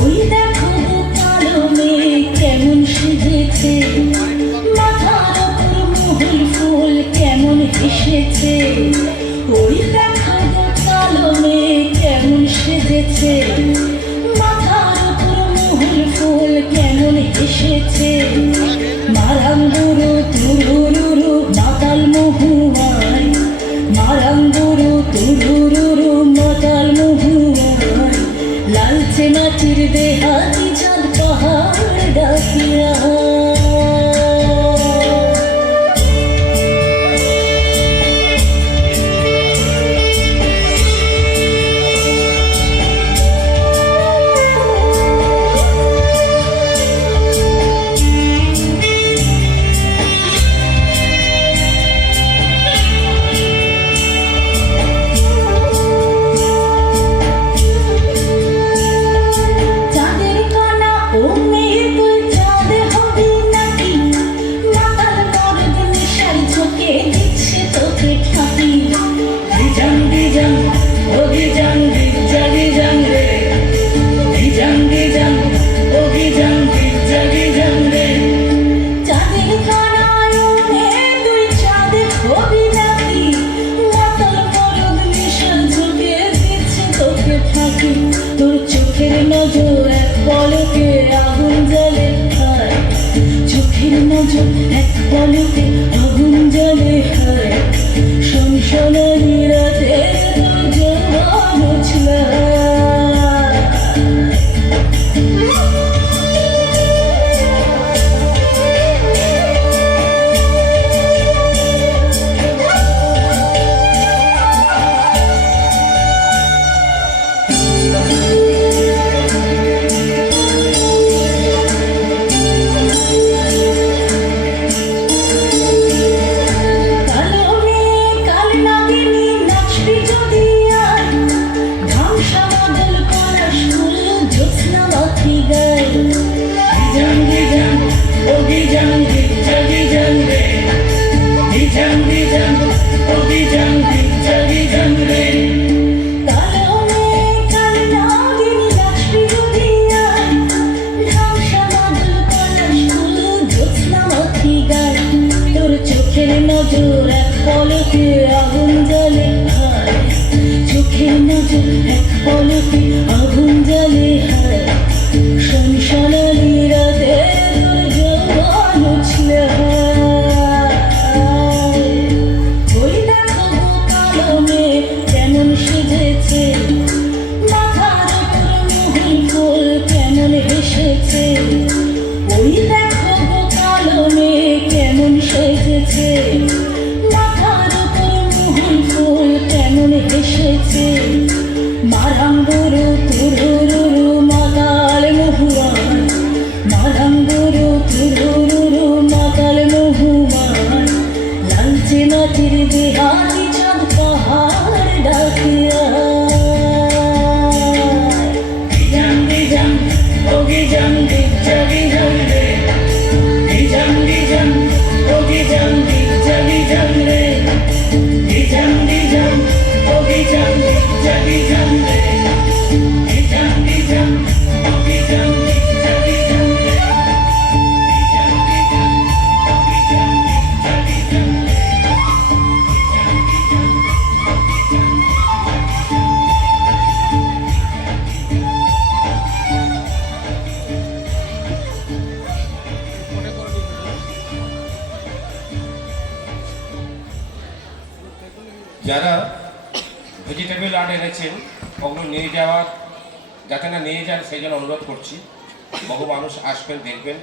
ওই দেখো কালো মেয়ে কেমন সেজেছে, মাথার উপর মহুল ফুল কেমন এসেছে। ওই দেখো কালো মেয়ে কেমন সেজেছে, মাথার উপর মহুল ফুল কেমন এসেছে। মারাঙ্গুরু তুরুরুরু মাতাল মহুয়ায়, মারাঙ্গুরু তুরুরুরু মাতাল মহুয়ায়, লালচে মাটির দেহাতি চাঁদ পাহাড় ডাকিয়া। তোর চোখের নজর এক পলকে আগুন জ্বলে হয়, চোখের নজর এক পলকে আগুন জ্বলে হয়। সংসারী রাতে তোর জবান উছলা। চোখের নজর এক পলকে আগুন জ্বলে হয়, চোখের নজর এক পলকে আগুন জ্বলে হয়। সংসারী রাতে তোর জবান উছলে হয়। ওই দেখো কালো মেয়ে কেমন সেজেছে, মাথার উপর মহুল ফুল কেমন এসেছে। ওই দেখো কালো মেয়ে কেমন সেজেছে, মাথার উপর মহুল ফুল কেমন এসেছে। মারাঙ্গুরু তুরুরুরু মাতাল মহুয়ায়, মারাঙ্গুরু তুরুরুরু মাতাল মহুয়ায়, লালচে মাটির দেহাতি চাঁদ পাহাড় ডাকিয়া। যারা ভেজিটেবল আর্ট এনেছেন ওগুলো নিয়ে যাওয়ার, যাতে না নিয়ে যান সেই জন্য অনুরোধ করছি। বহু মানুষ আসবেন, দেখবেন।